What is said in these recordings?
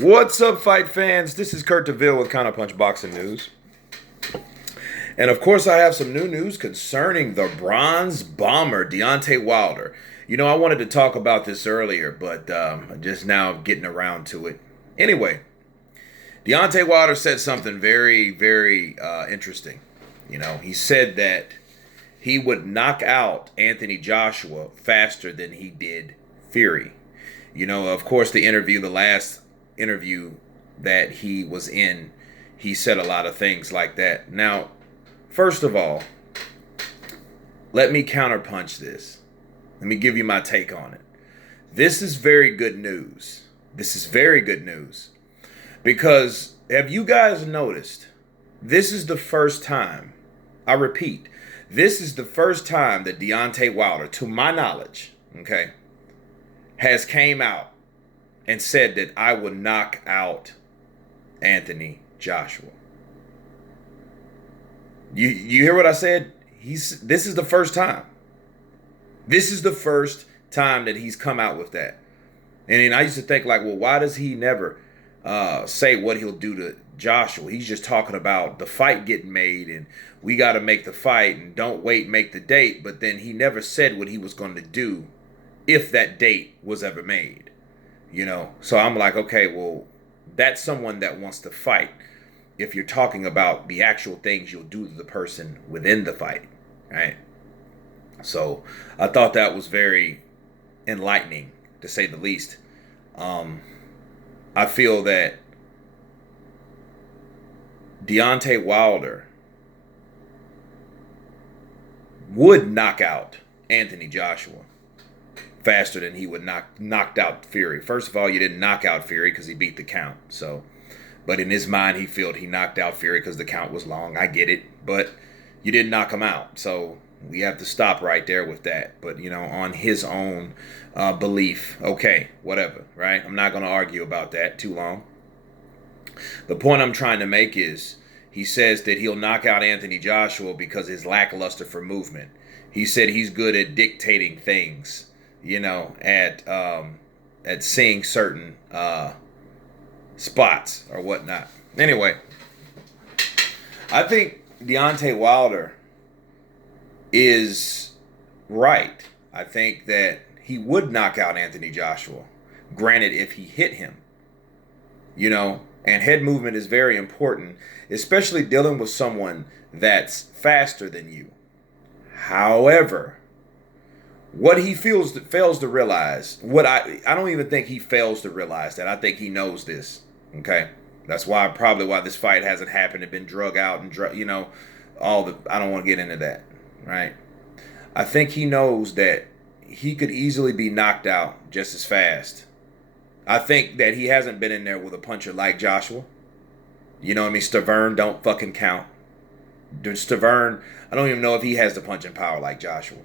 What's up, fight fans? This is Kurt DeVille with Counterpunch Boxing News. And of course, I have some new news concerning the Bronze Bomber, Deontay Wilder. You know, I wanted to talk about this earlier, but just now getting around to it. Anyway, Deontay Wilder said something very, very interesting. You know, he said that he would knock out Anthony Joshua faster than he did Fury. You know, of course, the last interview that he was in, he said a lot of things like that. Now, first of all, let me counterpunch this. Let me give you my take on it. This is very good news. This is very good news. Because have you guys noticed, this is the first time, I repeat, this is the first time that Deontay Wilder, to my knowledge, okay, has came out and said that I will knock out Anthony Joshua. You hear what I said? This is the first time. This is the first time that he's come out with that. And then I used to think like, well, why does he never say what he'll do to Joshua? He's just talking about the fight getting made and we got to make the fight and don't wait, make the date. But then he never said what he was going to do if that date was ever made. You know, so I'm like, okay, well, that's someone that wants to fight. If you're talking about the actual things you'll do to the person within the fight, right? So I thought that was very enlightening, to say the least. I feel that Deontay Wilder would knock out Anthony Joshua faster than he would knocked out Fury. First of all, you didn't knock out Fury because he beat the count. So, but in his mind, he felt he knocked out Fury because the count was long. I get it, but you didn't knock him out. So we have to stop right there with that. But, you know, on his own belief, okay, whatever, right? I'm not going to argue about that too long. The point I'm trying to make is he says that he'll knock out Anthony Joshua because his lackluster for movement. He said he's good at dictating things, you know, at seeing certain spots or whatnot. Anyway, I think Deontay Wilder is right. I think that he would knock out Anthony Joshua. Granted, if he hit him, you know, and head movement is very important, especially dealing with someone that's faster than you. However, what he fails to realize, I don't even think he fails to realize that. I think he knows this. Okay, that's probably why this fight hasn't happened and been drug out and you know, I don't want to get into that, right? I think he knows that he could easily be knocked out just as fast. I think that he hasn't been in there with a puncher like Joshua. You know what I mean? Stavern don't fucking count. Stavern, I don't even know if he has the punching power like Joshua.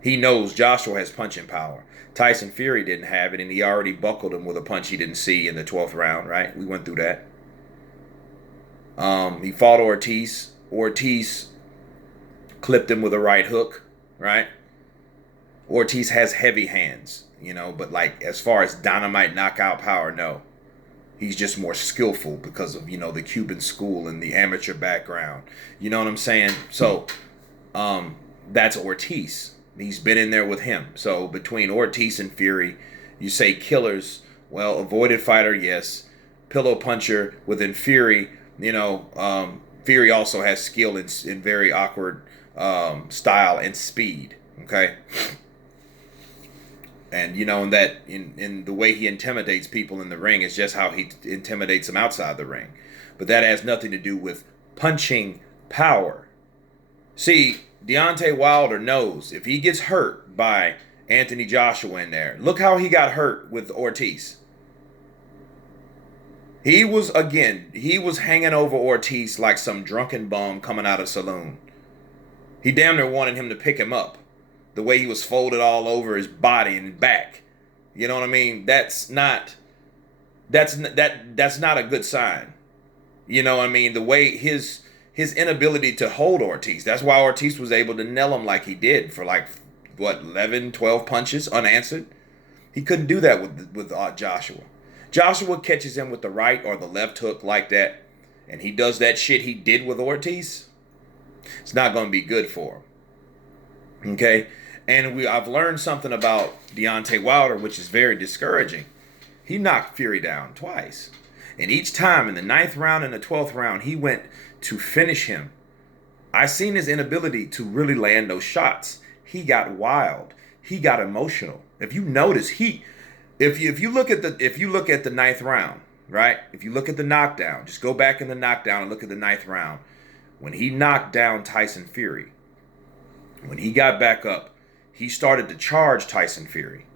He knows Joshua has punching power. Tyson Fury didn't have it, and he already buckled him with a punch he didn't see in the 12th round, right? We went through that. He fought Ortiz. Ortiz clipped him with a right hook, right? Ortiz has heavy hands, you know, but like as far as dynamite knockout power, no. He's just more skillful because of, you know, the Cuban school and the amateur background. You know what I'm saying? So that's Ortiz. He's been in there with him. So between Ortiz and Fury, you say killers. Well, avoided fighter, yes. Pillow puncher within Fury. You know, Fury also has skill in very awkward style and speed. Okay. And, you know, in the way he intimidates people in the ring is just how he intimidates them outside the ring. But that has nothing to do with punching power. See, Deontay Wilder knows if he gets hurt by Anthony Joshua in there, look how he got hurt with Ortiz. He was hanging over Ortiz like some drunken bum coming out of a saloon. He damn near wanted him to pick him up. The way he was folded all over his body and back. You know what I mean? That's not a good sign. You know what I mean? The way his inability to hold Ortiz. That's why Ortiz was able to nail him like he did for like, 11, 12 punches unanswered. He couldn't do that with Joshua. Joshua catches him with the right or the left hook like that, and he does that shit he did with Ortiz, it's not going to be good for him. Okay? And I've learned something about Deontay Wilder, which is very discouraging. He knocked Fury down twice. And each time, in the 9th round and the 12th round, he went to finish him. I seen his inability to really land those shots. He got wild. He got emotional. If you notice, if you look at the 9th round, right? If you look at the knockdown, just go back in the knockdown and look at the 9th round. When he knocked down Tyson Fury, when he got back up, he started to charge Tyson Fury.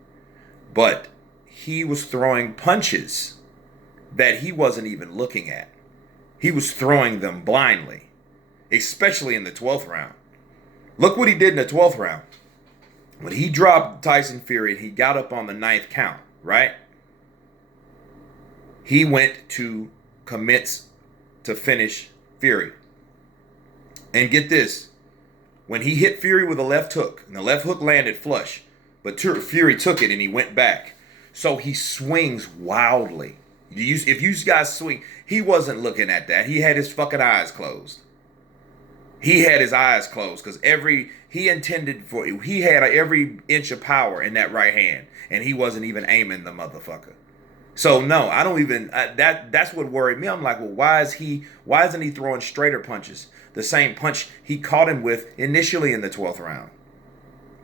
But he was throwing punches that he wasn't even looking at. He was throwing them blindly, especially in the 12th round. Look what he did in the 12th round. When he dropped Tyson Fury and he got up on the 9th count, right? He went to commence to finish Fury. And get this, when he hit Fury with a left hook, and the left hook landed flush, but Fury took it and he went back. So he swings wildly. If you guys swing, he wasn't looking at that. He had his fucking eyes closed. He had his eyes closed because he had every inch of power in that right hand, and he wasn't even aiming the motherfucker. So no, I don't even that's what worried me. I'm like, well, why isn't he throwing straighter punches? The same punch he caught him with initially in the 12th round.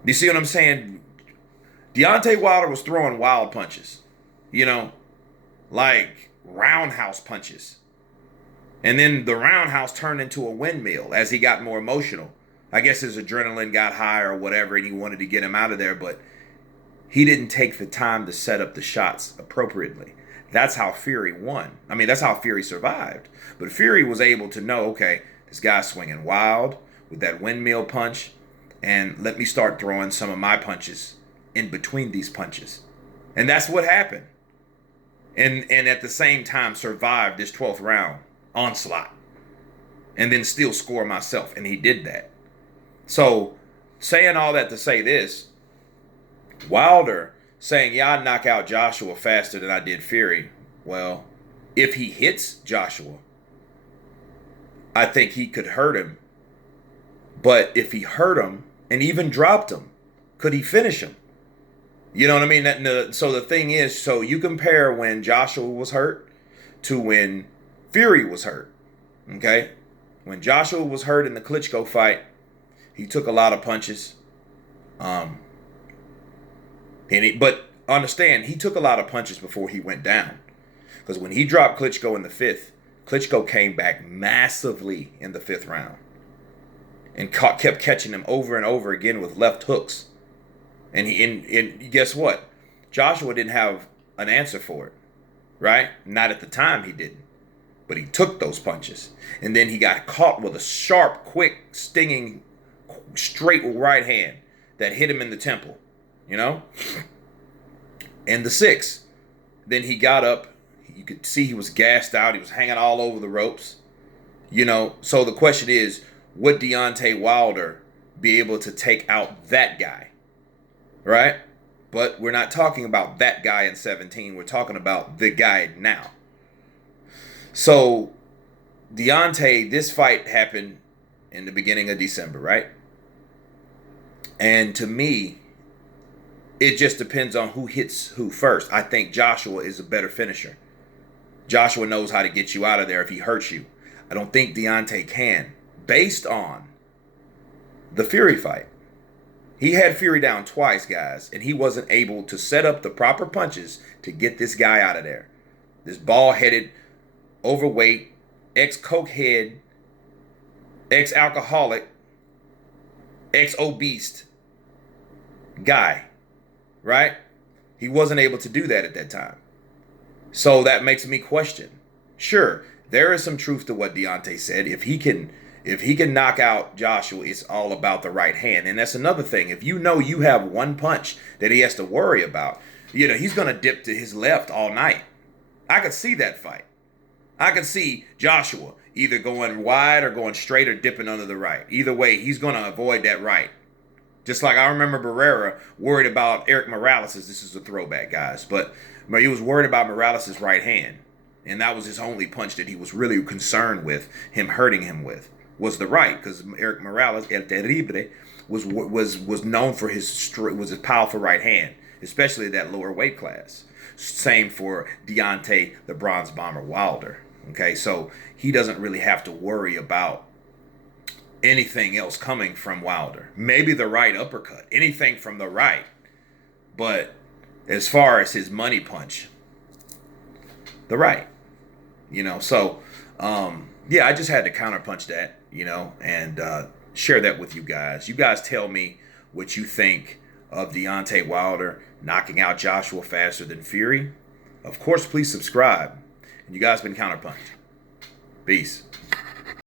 You see what I'm saying? Deontay Wilder was throwing wild punches, like roundhouse punches. And then the roundhouse turned into a windmill as he got more emotional. I guess his adrenaline got high or whatever, and he wanted to get him out of there, but he didn't take the time to set up the shots appropriately. That's how Fury won. I mean, that's how Fury survived. But Fury was able to know, okay, this guy's swinging wild with that windmill punch, and let me start throwing some of my punches in between these punches. And that's what happened. And at the same time survived this 12th round onslaught. And then still score myself. And he did that. So, saying all that to say this, Wilder saying, yeah, I'd knock out Joshua faster than I did Fury. Well, if he hits Joshua, I think he could hurt him. But if he hurt him and even dropped him, could he finish him? You know what I mean? So the thing is, so you compare when Joshua was hurt to when Fury was hurt. Okay? When Joshua was hurt in the Klitschko fight, he took a lot of punches. But understand, he took a lot of punches before he went down. Because when he dropped Klitschko in the 5th, Klitschko came back massively in the 5th round. And kept catching him over and over again with left hooks. And guess what? Joshua didn't have an answer for it. Right? Not at the time he didn't. But he took those punches. And then he got caught with a sharp, quick, stinging, straight right hand that hit him in the temple. And the 6th, then he got up. You could see he was gassed out. He was hanging all over the ropes. So the question is, would Deontay Wilder be able to take out that guy? Right? But we're not talking about that guy in 17. We're talking about the guy now. So, Deontay, this fight happened in the beginning of December, right? And to me, it just depends on who hits who first. I think Joshua is a better finisher. Joshua knows how to get you out of there if he hurts you. I don't think Deontay can, based on the Fury fight. He had Fury down twice, guys, and he wasn't able to set up the proper punches to get this guy out of there. This bald-headed, overweight, ex-cokehead, ex-alcoholic, ex-obese guy, right? He wasn't able to do that at that time. So that makes me question. Sure, there is some truth to what Deontay said. If he can knock out Joshua, it's all about the right hand. And that's another thing. If you know you have one punch that he has to worry about, he's going to dip to his left all night. I could see that fight. I could see Joshua either going wide or going straight or dipping under the right. Either way, he's going to avoid that right. Just like I remember Barrera worried about Eric Morales. This is a throwback, guys. But He was worried about Morales' right hand. And that was his only punch that he was really concerned with, him hurting him with, was the right. Because Eric Morales, El Terrible, was known for his powerful right hand, especially that lower weight class. Same for Deontay, the Bronze Bomber Wilder. Okay, so he doesn't really have to worry about anything else coming from Wilder. Maybe the right uppercut, anything from the right. But as far as his money punch, the right. So yeah, I just had to counterpunch that, and share that with you guys. You guys tell me what you think of Deontay Wilder knocking out Joshua faster than Fury. Of course, please subscribe. And you guys been Counterpunch. Peace.